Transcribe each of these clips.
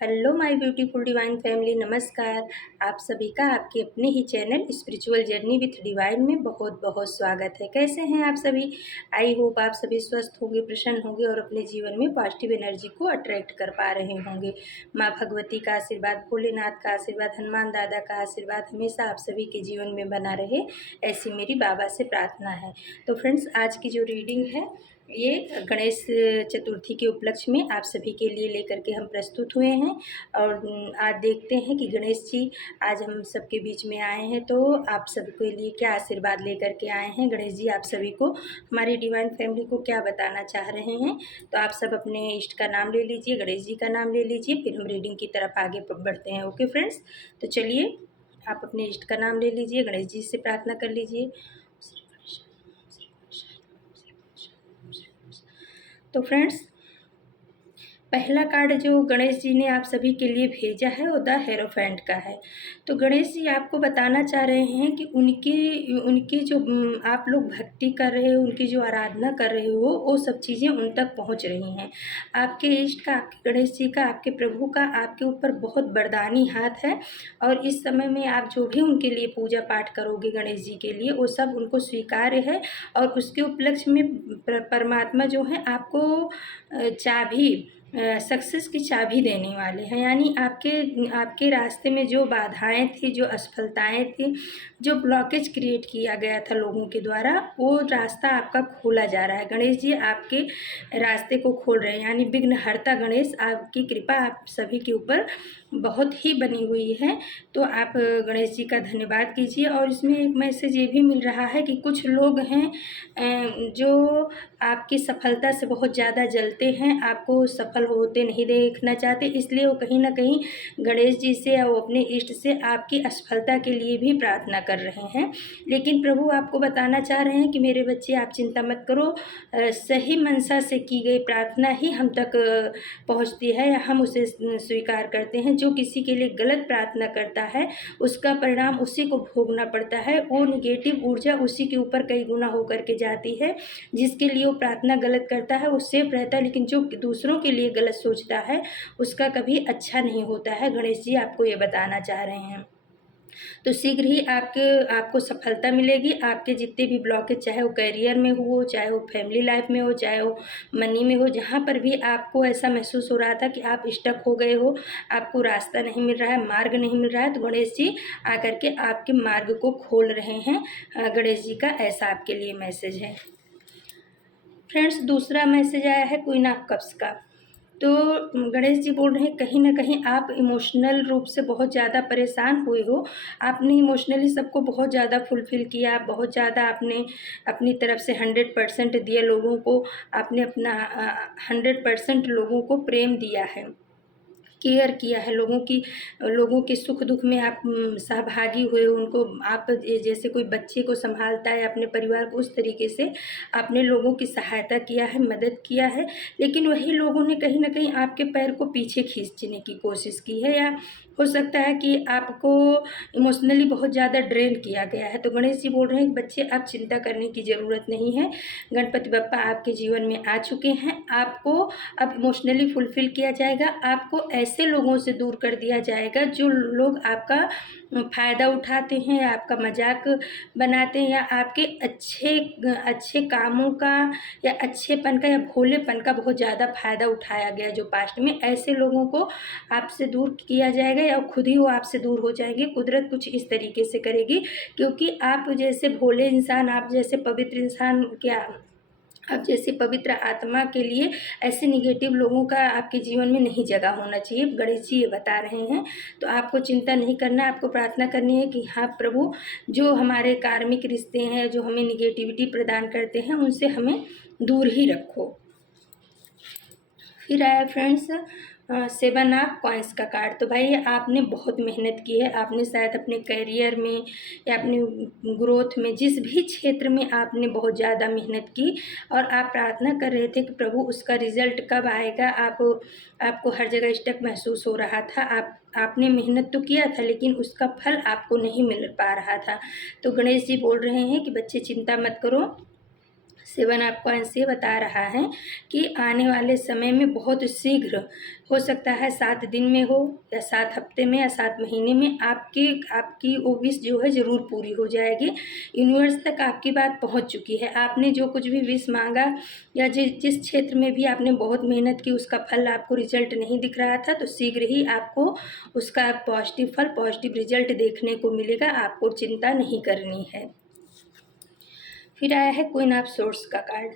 Hello my beautiful divine family, नमस्कार। आप सभी का आपके अपने ही channel spiritual journey with divine में बहुत बहुत स्वागत है। कैसे हैं आप सभी? आई होप आप सभी स्वस्थ होंगे, प्रसन्न होंगे और अपने जीवन में पॉजिटिव एनर्जी को अट्रैक्ट कर पा रहे होंगे। माँ भगवती का आशीर्वाद, भोलेनाथ का आशीर्वाद, हनुमान दादा का आशीर्वाद हमेशा आप सभी के जीवन में बना रहे, ऐसी मेरी बाबा से प्रार्थना है। तो फ्रेंड्स, आज की जो रीडिंग है ये गणेश चतुर्थी के उपलक्ष्य में आप सभी के लिए लेकर के हम प्रस्तुत हुए हैं। और आज देखते हैं कि गणेश जी आज हम सबके बीच में आए हैं, तो आप सबके लिए क्या आशीर्वाद लेकर के आए हैं। गणेश जी आप सभी को, हमारी डिवाइन फैमिली को क्या बताना चाह रहे हैं। तो आप सब अपने इष्ट का नाम ले लीजिए, गणेश जी का नाम ले लीजिए, फिर हम रीडिंग की तरफ आगे बढ़ते हैं। ओके फ्रेंड्स, तो चलिए आप अपने इष्ट का नाम ले लीजिए, गणेश जी से प्रार्थना कर लीजिए। तो फ्रेंड्स, पहला कार्ड जो गणेश जी ने आप सभी के लिए भेजा है वो द हेरोफेंट का है। तो गणेश जी आपको बताना चाह रहे हैं कि उनकी उनकी जो आप लोग भक्ति कर रहे हो, उनकी जो आराधना कर रहे हो, वो सब चीज़ें उन तक पहुंच रही हैं। आपके इष्ट का, आपके गणेश जी का, आपके प्रभु का आपके ऊपर बहुत वरदानी हाथ है। और इस समय में आप जो भी उनके लिए पूजा पाठ करोगे गणेश जी के लिए, वो सब उनको स्वीकार्य है। और उसके उपलक्ष्य में परमात्मा जो है आपको चाबी, सक्सेस की चाबी देने वाले हैं। यानी आपके आपके रास्ते में जो बाधाएं थी, जो असफलताएं थी, जो ब्लॉकेज क्रिएट किया गया था लोगों के द्वारा, वो रास्ता आपका खोला जा रहा है। गणेश जी आपके रास्ते को खोल रहे हैं। यानी विघ्नहर्ता गणेश, आपकी कृपा आप सभी के ऊपर बहुत ही बनी हुई है। तो आप गणेश जी का धन्यवाद कीजिए। और इसमें एक मैसेज ये भी मिल रहा है कि कुछ लोग हैं जो आपकी सफलता से बहुत ज़्यादा जलते हैं, आपको सफल होते नहीं देखना चाहते, इसलिए वो कहीं ना कहीं गणेश जी से या वो अपने इष्ट से आपकी असफलता के लिए भी प्रार्थना कर रहे हैं। लेकिन प्रभु आपको बताना चाह रहे हैं कि मेरे बच्चे, आप चिंता मत करो। सही मनसा से की गई प्रार्थना ही हम तक पहुंचती है, या हम उसे स्वीकार करते हैं। जो किसी के लिए गलत प्रार्थना करता है, उसका परिणाम उसी को भोगना पड़ता है। वो निगेटिव ऊर्जा उसी के ऊपर कई गुना होकर के जाती है। जिसके लिए वो प्रार्थना गलत करता है वो सेफ रहता है, लेकिन जो दूसरों के लिए गलत सोचता है उसका कभी अच्छा नहीं होता है। गणेश जी आपको ये बताना चाह रहे हैं। तो शीघ्र ही आपको सफलता मिलेगी। आपके जितने भी ब्लॉकेज, चाहे वो करियर में हो, चाहे वो फैमिली लाइफ में हो, चाहे वो मनी में हो, जहाँ पर भी आपको ऐसा महसूस हो रहा था कि आप स्टक हो गए हो, आपको रास्ता नहीं मिल रहा है, मार्ग नहीं मिल रहा है, तो गणेश जी आकर के आपके मार्ग को खोल रहे हैं। गणेश जी का ऐसा आपके लिए मैसेज है। फ्रेंड्स, दूसरा मैसेज आया है क्वीन ऑफ कप्स का। तो गणेश जी बोल रहे हैं, कहीं ना कहीं आप इमोशनल रूप से बहुत ज़्यादा परेशान हुए हो। आपने इमोशनली सबको बहुत ज़्यादा फुलफिल किया, बहुत ज़्यादा आपने अपनी तरफ से 100% दिया लोगों को। आपने अपना 100% लोगों को प्रेम दिया है, केयर किया है, लोगों के सुख दुख में आप सहभागी हुए। उनको आप जैसे कोई बच्चे को संभालता है अपने परिवार को, उस तरीके से आपने लोगों की सहायता किया है, मदद किया है। लेकिन वही लोगों ने कहीं ना कहीं आपके पैर को पीछे खींचने की कोशिश की है, या हो सकता है कि आपको इमोशनली बहुत ज़्यादा ड्रेन किया गया है। तो गणेश जी बोल रहे हैं, बच्चे आप चिंता करने की ज़रूरत नहीं है। गणपति बप्पा आपके जीवन में आ चुके हैं। आपको अब इमोशनली फुलफिल किया जाएगा। आपको ऐसे लोगों से दूर कर दिया जाएगा जो लोग आपका फ़ायदा उठाते हैं, आपका मजाक बनाते हैं, या आपके अच्छे अच्छे कामों का या अच्छेपन का या भोलेपन का बहुत ज़्यादा फ़ायदा उठाया गया जो पास्ट में, ऐसे लोगों को आपसे दूर किया जाएगा, या खुद ही वो आपसे दूर हो जाएंगे। कुदरत कुछ इस तरीके से करेगी, क्योंकि आप जैसे भोले इंसान, आप जैसे पवित्र इंसान, क्या आप जैसे पवित्र आत्मा के लिए ऐसे निगेटिव लोगों का आपके जीवन में नहीं जगह होना चाहिए। गणेश जी ये बता रहे हैं। तो आपको चिंता नहीं करना है, आपको प्रार्थना करनी है कि हाँ प्रभु, जो हमारे कार्मिक रिश्ते हैं, जो हमें निगेटिविटी प्रदान करते हैं, उनसे हमें दूर ही रखो। फिर आया फ्रेंड्स 7 ऑफ कॉइंस का कार्ड। तो भाई आपने बहुत मेहनत की है। आपने शायद अपने करियर में या अपने ग्रोथ में, जिस भी क्षेत्र में आपने बहुत ज़्यादा मेहनत की, और आप प्रार्थना कर रहे थे कि प्रभु उसका रिजल्ट कब आएगा। आपको हर जगह स्टक महसूस हो रहा था। आपने मेहनत तो किया था, लेकिन उसका फल आपको नहीं मिल पा रहा था। तो गणेश जी बोल रहे हैं कि बच्चे चिंता मत करो, 7 आपको अंश ये बता रहा है कि आने वाले समय में बहुत शीघ्र, हो सकता है 7 दिन में हो या 7 हफ्ते में या 7 महीने में आपकी वो विश जो है ज़रूर पूरी हो जाएगी। यूनिवर्स तक आपकी बात पहुंच चुकी है। आपने जो कुछ भी विश मांगा या जिस क्षेत्र में भी आपने बहुत मेहनत की, उसका फल आपको रिजल्ट नहीं दिख रहा था, तो शीघ्र ही आपको उसका पॉजिटिव फल, पॉजिटिव रिजल्ट देखने को मिलेगा। आपको चिंता नहीं करनी है। फिर आया है क्वीन ऑफ सोर्स का कार्ड।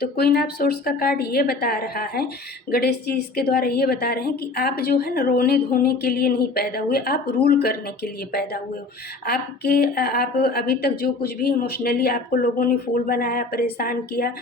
तो क्वीन ऑफ सोर्स का कार्ड ये बता रहा है, गणेश जी इसके द्वारा ये बता रहे हैं कि आप जो है ना रोने धोने के लिए नहीं पैदा हुए, आप रूल करने के लिए पैदा हुए हो। आप अभी तक जो कुछ भी इमोशनली आपको लोगों ने फूल बनाया, परेशान किया,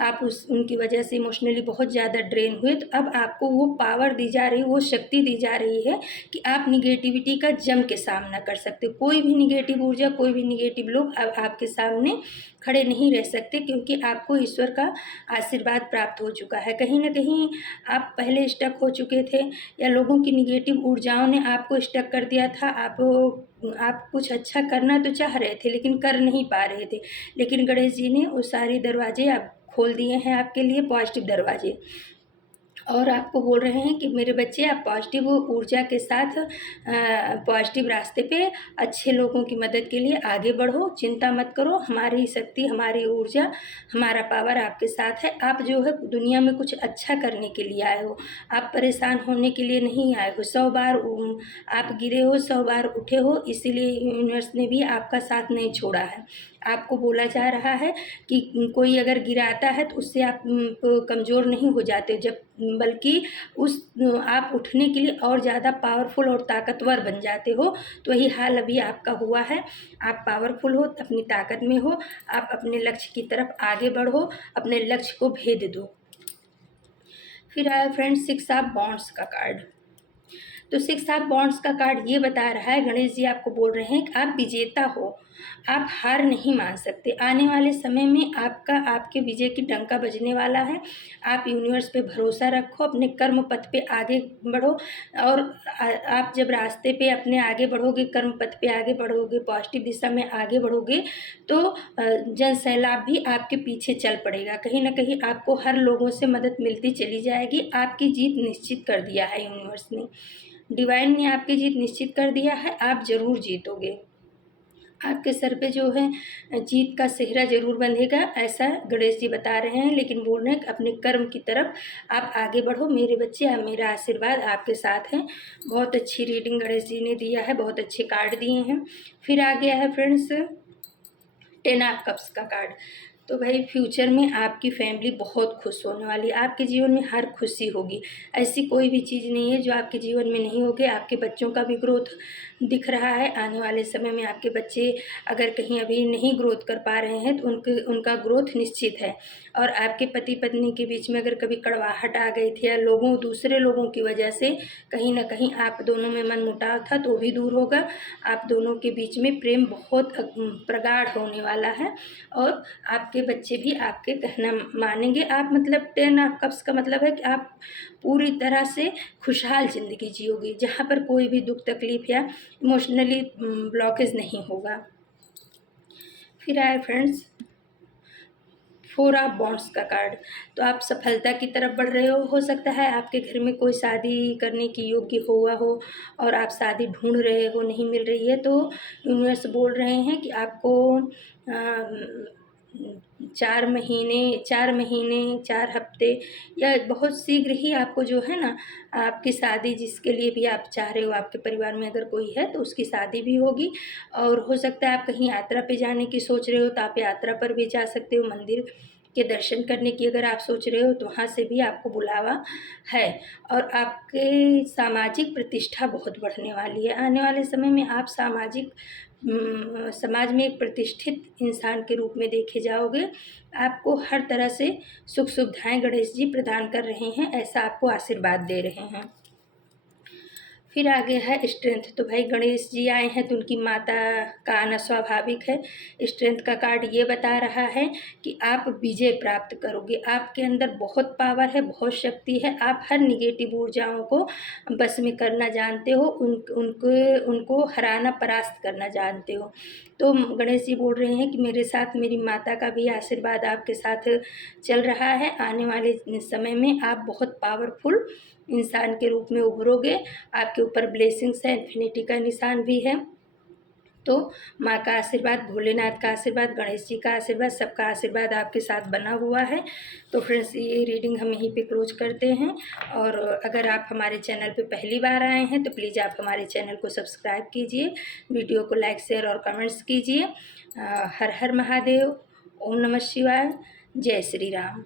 आप उनकी वजह से इमोशनली बहुत ज़्यादा ड्रेन हुए, तो अब आपको वो पावर दी जा रही है, वो शक्ति दी जा रही है कि आप निगेटिविटी का जम के सामना कर सकते हो। कोई भी निगेटिव ऊर्जा, कोई भी निगेटिव लोग अब आपके सामने खड़े नहीं रह सकते, क्योंकि आपको ईश्वर का आशीर्वाद प्राप्त हो चुका है। कहीं ना कहीं आप पहले स्टक हो चुके थे, या लोगों की निगेटिव ऊर्जाओं ने आपको स्टक कर दिया था। आप कुछ अच्छा करना तो चाह रहे थे लेकिन कर नहीं पा रहे थे, लेकिन गणेश जी ने वो सारे दरवाजे आप खोल दिए हैं आपके लिए, पॉजिटिव दरवाजे। और आपको बोल रहे हैं कि मेरे बच्चे, आप पॉजिटिव ऊर्जा के साथ पॉजिटिव रास्ते पे अच्छे लोगों की मदद के लिए आगे बढ़ो, चिंता मत करो। हमारी शक्ति, हमारी ऊर्जा, हमारा पावर आपके साथ है। आप जो है दुनिया में कुछ अच्छा करने के लिए आए हो, आप परेशान होने के लिए नहीं आए हो। 100 बार आप गिरे हो, 100 बार उठे हो, इसीलिए यूनिवर्स ने भी आपका साथ नहीं छोड़ा है। आपको बोला जा रहा है कि कोई अगर गिराता है तो उससे आप कमज़ोर नहीं हो जाते, जब बल्कि आप उठने के लिए और ज़्यादा पावरफुल और ताकतवर बन जाते हो। तो वही हाल अभी आपका हुआ है। आप पावरफुल हो, अपनी ताकत में हो, आप अपने लक्ष्य की तरफ आगे बढ़ो, अपने लक्ष्य को भेद दो। फिर आया फ्रेंड्स 6 ऑफ बॉन्ड्स का कार्ड। तो 6 ऑफ बॉन्ड्स का कार्ड ये बता रहा है, गणेश जी आपको बोल रहे हैं कि आप विजेता हो, आप हार नहीं मान सकते। आने वाले समय में आपके विजय की डंका बजने वाला है। आप यूनिवर्स पे भरोसा रखो, अपने कर्म पथ पे आगे बढ़ो, और आप जब रास्ते पे अपने आगे बढ़ोगे, कर्म पथ पे आगे बढ़ोगे, पॉजिटिव दिशा में आगे बढ़ोगे, तो जन सैलाब भी आपके पीछे चल पड़ेगा। कहीं ना कहीं आपको हर लोगों से मदद मिलती चली जाएगी। आपकी जीत निश्चित कर दिया है यूनिवर्स ने, डिवाइन ने आपकी जीत निश्चित कर दिया है। आप जरूर जीतोगे। आपके सर पे जो है जीत का सेहरा जरूर बंधेगा, ऐसा गणेश जी बता रहे हैं। लेकिन बोल रहे हैं कि अपने कर्म की तरफ आप आगे बढ़ो मेरे बच्चे, अब मेरा आशीर्वाद आपके साथ है। बहुत अच्छी रीडिंग गणेश जी ने दिया है, बहुत अच्छे कार्ड दिए हैं। फिर आ गया है फ्रेंड्स 10 ऑफ कप्स का कार्ड। तो भाई फ्यूचर में आपकी फैमिली बहुत खुश होने वाली है, आपके जीवन में हर खुशी होगी। ऐसी कोई भी चीज़ नहीं है जो आपके जीवन में नहीं होगी। आपके बच्चों का भी ग्रोथ दिख रहा है। आने वाले समय में आपके बच्चे अगर कहीं अभी नहीं ग्रोथ कर पा रहे हैं तो उनका ग्रोथ निश्चित है। और आपके पति पत्नी के बीच में अगर कभी कड़वाहट आ गई थी, या दूसरे लोगों की वजह से कहीं ना कहीं आप दोनों में मनमुटाव था, तो भी दूर होगा। आप दोनों के बीच में प्रेम बहुत प्रगाढ़ होने वाला है, और आपके बच्चे भी आपके कहना मानेंगे। आप मतलब 10 ऑफ कप्स का मतलब है कि आप पूरी तरह से खुशहाल ज़िंदगी जियोगे, जहाँ पर कोई भी दुख तकलीफ या इमोशनली ब्लॉकेज नहीं होगा। फिर आए फ्रेंड्स 4 ऑफ बॉन्ड्स का कार्ड। तो आप सफलता की तरफ बढ़ रहे हो सकता है आपके घर में कोई शादी करने की योग्य हुआ हो और आप शादी ढूंढ रहे हो, नहीं मिल रही है, तो यूनिवर्स बोल रहे हैं कि आपको 4 महीने 4 हफ्ते या बहुत शीघ्र ही आपको जो है ना आपकी शादी, जिसके लिए भी आप चाह रहे हो, आपके परिवार में अगर कोई है तो उसकी शादी भी होगी। और हो सकता है आप कहीं यात्रा पे जाने की सोच रहे हो तो आप यात्रा पर भी जा सकते हो। मंदिर के दर्शन करने की अगर आप सोच रहे हो तो वहाँ से भी आपको बुलावा है। और आपके सामाजिक प्रतिष्ठा बहुत बढ़ने वाली है। आने वाले समय में आप समाज में एक प्रतिष्ठित इंसान के रूप में देखे जाओगे। आपको हर तरह से सुख सुविधाएं गणेश जी प्रदान कर रहे हैं, ऐसा आपको आशीर्वाद दे रहे हैं। फिर आगे है स्ट्रेंथ। तो भाई गणेश जी आए हैं तो उनकी माता का आना स्वाभाविक है। स्ट्रेंथ का कार्ड ये बता रहा है कि आप विजय प्राप्त करोगे, आपके अंदर बहुत पावर है, बहुत शक्ति है, आप हर निगेटिव ऊर्जाओं को बस में करना जानते हो, उनको हराना, परास्त करना जानते हो। तो गणेश जी बोल रहे हैं कि मेरे साथ मेरी माता का भी आशीर्वाद आपके साथ चल रहा है। आने वाले समय में आप बहुत पावरफुल इंसान के रूप में उभरोगे। आपके ऊपर ब्लेसिंग्स है, इन्फिनिटी का निशान भी है। तो माँ का आशीर्वाद, भोलेनाथ का आशीर्वाद, गणेश जी का आशीर्वाद, सबका आशीर्वाद आपके साथ बना हुआ है। तो फ्रेंड्स, ये रीडिंग हम यहीं पे क्लोज करते हैं। और अगर आप हमारे चैनल पे पहली बार आए हैं तो प्लीज़ आप हमारे चैनल को सब्सक्राइब कीजिए, वीडियो को लाइक, शेयर और कमेंट्स कीजिए। हर हर महादेव। ओम नमः शिवाय। जय श्री राम।